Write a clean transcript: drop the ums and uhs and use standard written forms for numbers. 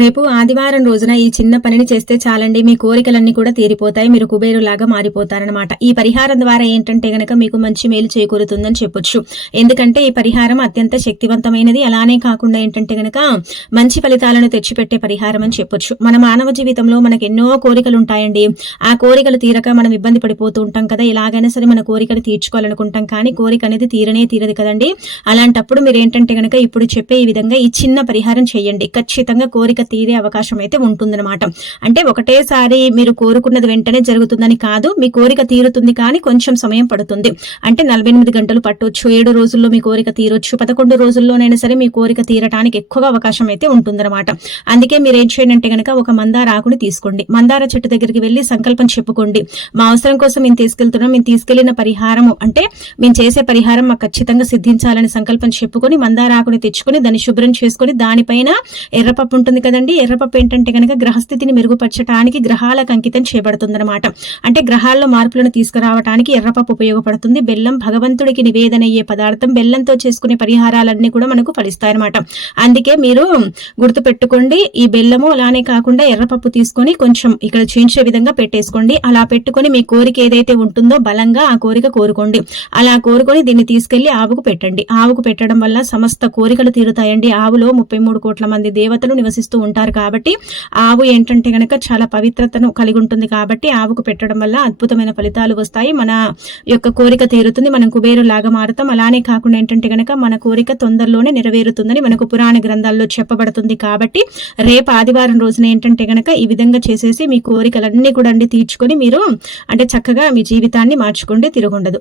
రేపు ఆదివారం రోజున ఈ చిన్న పనిని చేస్తే చాలండి, మీ కోరికలన్నీ కూడా తీరిపోతాయి. మీరు కుబేరులాగా మారిపోతారనమాట. ఈ పరిహారం ద్వారా ఏంటంటే గనక మీకు మంచి మేలు చేకూరుతుందని చెప్పొచ్చు. ఎందుకంటే ఈ పరిహారం అత్యంత శక్తివంతమైనది. అలానే కాకుండా ఏంటంటే గనక మంచి ఫలితాలను తెచ్చిపెట్టే పరిహారం అని చెప్పొచ్చు. మన మానవ జీవితంలో మనకు ఎన్నో కోరికలు ఉంటాయండి. ఆ కోరికలు తీరక మనం ఇబ్బంది పడిపోతూ ఉంటాం కదా. ఎలాగైనా సరే మన కోరికలు తీర్చుకోవాలనుకుంటాం, కానీ కోరిక అనేది తీరదు కదండి. అలాంటప్పుడు మీరు ఏంటంటే గనక ఇప్పుడు చెప్పే ఈ విధంగా ఈ చిన్న పరిహారం చేయండి. ఖచ్చితంగా కోరిక తీరే అవకాశం అయితే ఉంటుందన్నమాట. అంటే ఒకటేసారి మీరు కోరుకున్నది వెంటనే జరుగుతుందని కాదు, మీ కోరిక తీరుతుంది, కానీ కొంచెం సమయం పడుతుంది. అంటే 48 గంటలు పట్టొచ్చు, 7 రోజుల్లో మీ కోరిక తీరొచ్చు, 11 రోజుల్లోనైనా సరే మీ కోరిక తీరటానికి ఎక్కువగా అవకాశం అయితే ఉంటుందన్నమాట. అందుకే మీరు ఏం చేయండి అంటే గనక ఒక మందార ఆకుని తీసుకోండి. మందార చెట్టు దగ్గరికి వెళ్లి సంకల్పం చెప్పుకోండి. మా అవసరం కోసం మేము తీసుకెళ్తున్నాం, మేము తీసుకెళ్లిన పరిహారము అంటే మేము చేసే పరిహారం మాకు ఖచ్చితంగా సిద్ధించాలని సంకల్పం చెప్పుకొని మందార ఆకుని తెచ్చుకొని దాన్ని శుభ్రం చేసుకొని దానిపైన ఎర్రపప్పు ఉంటుంది కదండి. ఎర్రపప్పు ఏంటంటే కనుక గ్రహస్థితిని మెరుగుపరచడానికి గ్రహాలకు అంకితం చేయబడుతుందన్నమాట. అంటే గ్రహాల్లో మార్పులను తీసుకురావడానికి ఎర్రపప్పు ఉపయోగపడుతుంది. బెల్లం భగవంతుడికి నివేదన అయ్యే పదార్థం. బెల్లంతో చేసుకునే పరిహారాలన్నీ కూడా మనకు ఫలిస్తాయన్నమాట. అందుకే మీరు గుర్తు పెట్టుకోండి. ఈ బెల్లము అలానే కాకుండా ఎర్రపప్పు తీసుకొని కొంచెం ఇక్కడ చేయించే విధంగా పెట్టేసుకోండి. అలా పెట్టుకొని మీ కోరిక ఏదైతే ఉంటుందో బలంగా ఆ కోరిక కోరుకోండి. అలా కోరుకొని దీన్ని తీసుకెళ్లి ఆవుకు పెట్టండి. ఆవుకు పెట్టడం వల్ల సమస్త కోరికలు తీరుతాయండి. ఆవులో 33 కోట్ల మంది దేవతలు నివసిస్తూ ఉంటారు కాబట్టి ఆవు ఏంటంటే గనక చాలా పవిత్రతను కలిగి ఉంటుంది. కాబట్టి ఆవుకు పెట్టడం వల్ల అద్భుతమైన ఫలితాలు వస్తాయి. మన యొక్క కోరిక తీరుతుంది, మనం కుబేరులాగా మారుతాం. అలానే కాకుండా ఏంటంటే గనక మన కోరిక తొందరలోనే నెరవేరుతుందని మనకు పురాణ గ్రంథాల్లో చెప్పబడుతుంది. కాబట్టి రేపు ఆదివారం రోజున ఏంటంటే గనక ఈ విధంగా చేసేసి మీ కోరికలన్నీ కూడా తీర్చుకొని మీరు అంటే చక్కగా మీ జీవితాన్ని మార్చుకోండి, తిరుగుండదు.